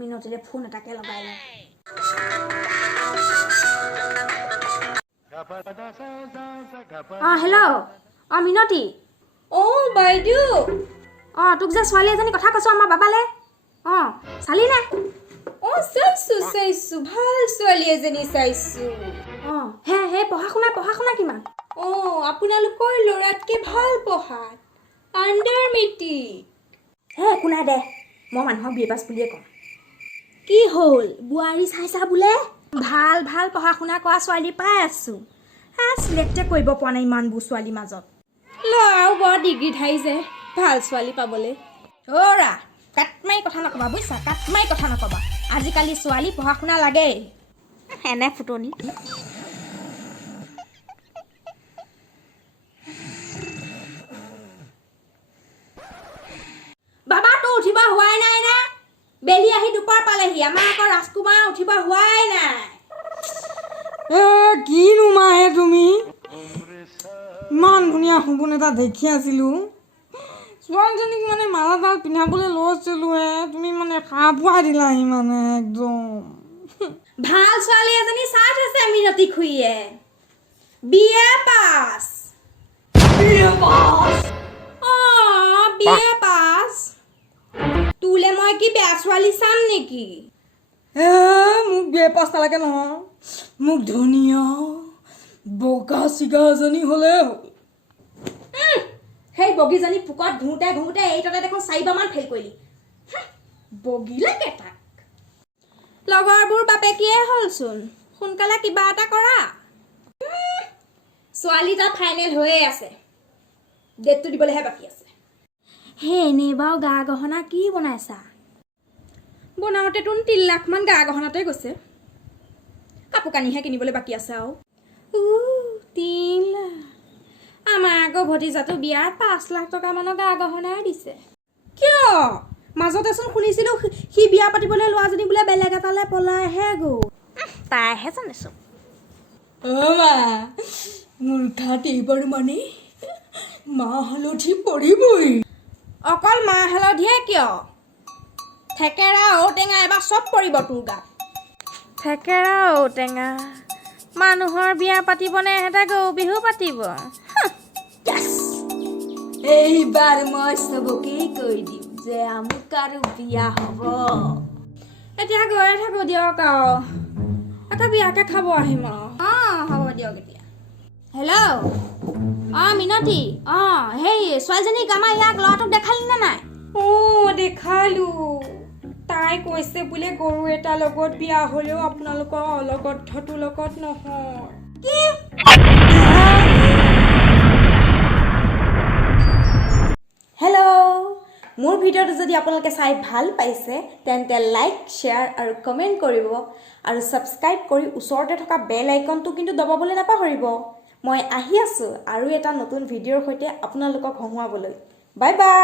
মিনতিলে phone এটাকে লগাই লওঁ হেল্ল' মিনতি বাইদেউ তোক যে ছোৱালী এজনী কথা কৈছো আমাৰ বাবালে চালি নে চাইছো ভাল ছোৱালী এজনী চাইছো হে পঢ়া শুনা কিমান আপোনালোকৰ ল'ৰাতকে ভাল পঢ়াত আণ্ডাৰ মেট্ৰিক একো নাই দে মই মানুহক বিয়ে পাছ বুলিয়ে কওঁ কি হ'ল বোৱাৰী চাইছা বোলে ভাল ভাল পঢ়া শুনা কৰা ছোৱালী পাই আছো চিলেক্টে কৰিব পৰা নাই ইমানবোৰ ছোৱালীৰ মাজত ল'ৰাও বৰ ডিগ্ৰী ধাইছে ভাল ছোৱালী পাবলৈ কাটমাৰি কথা নকবা বুজিছা কাটমাৰি কথা নকবা আজিকালি ছোৱালী পঢ়া শুনা লাগে এনে ফুটনি বাবা তো উঠিব হোৱাই নাই না বেলি আহি দুপৰ পালেহি আমাৰ আকৌ ৰাজকুমাৰ উঠিব হোৱাই নাই কিনো মাহে তুমি ইমান ধুনীয়া সপোন এটা দেখি আছিলো ছোৱালীজনীক মানে মালাডাল পিন্ধাবলৈ লৈছিলো তুমি মানে সাপুৱাই দিলাহি মানে একদম ভাল ছোৱালী এজনী চাই থৈছে মিনতি খুৰীয়ে বিয়ে পাছ তোলে মই কি বেয়া ছোৱালী চাম নেকি মোক বিয়ে পাছ নালাগে নহয় মোক ধুনীয়া বগা চিগা এজনী হ'লে হ'ল সেই বগীজনী পোকত ঘূৰোঁতে এই তাতে দেখোন 4বাৰমান ফেইল কৰিলি বগীলে কেটাক লগৰবোৰ বাপেকিয়ে হ'লচোন সোনকালে কিবা এটা কৰা ছোৱালীটা ফাইনেল হৈয়ে আছে ডেটটো দিবলৈহে বাকী আছে এনেই বাৰু গা গহনা কি বনাইছা বনাওঁতে তোন 3 লাখমান গা গহনাতে গৈছে কাপোৰ কানিহে কিনিবলৈ বাকী আছে আৰু 3 লাখ আমাৰ আগৰ ভতিজাটো বিয়াত 5 লাখ টকা মানৰ গা গহনাই দিছে কিয় মাজতেচোন শুনিছিলো সি বিয়া পাতিবলৈ লোৱাজনী বোলে বেলেগ এটালৈ পলাইহে গ'ল তাইহে জানিছো মূৰ্খাত এইবাৰ মানে মাহ হালধি পৰিবই অকল মাহ হালধিয়ে কিয় থেকেৰা ঔটেঙা এবাৰ চব পৰিব তোৰ গাত থেকেৰা ঔটেঙা মানুহৰ বিয়া পাতিবনে এহেঁতে গৰু বিহু পাতিব এইবাৰ মই চবকেই কৈ দিম যে আমুক আৰু বিয়া হ'ব এতিয়া গৈয়ে থাকো দিয়ক আৰু এটা বিয়াকে খাব আহিম আৰু হ'ব দিয়ক এতিয়া হেল্ল' মিনতি সেই ছোৱালীজনীক আমাৰ ইয়াক ল'ৰাটোক দেখালি নে নাই দেখালো তাই কৈছে বোলে গৰু এটা লগত বিয়া হ'লেও আপোনালোকৰ অলগদ্ধটোৰ লগত নহয় কি হেল্ল' মোৰ ভিডিঅ'টো যদি আপোনালোকে চাই ভাল পাইছে তেন্তে লাইক শ্বেয়াৰ আৰু কমেণ্ট কৰিব আৰু ছাবস্ক্ৰাইব কৰি ওচৰতে থকা বেল আইকনটো কিন্তু দবাবলৈ নাপাহৰিব মই আহি আছোঁ আৰু এটা নতুন ভিডিঅ'ৰ সৈতে আপোনালোকক হহুৱাবলৈ বাই বাই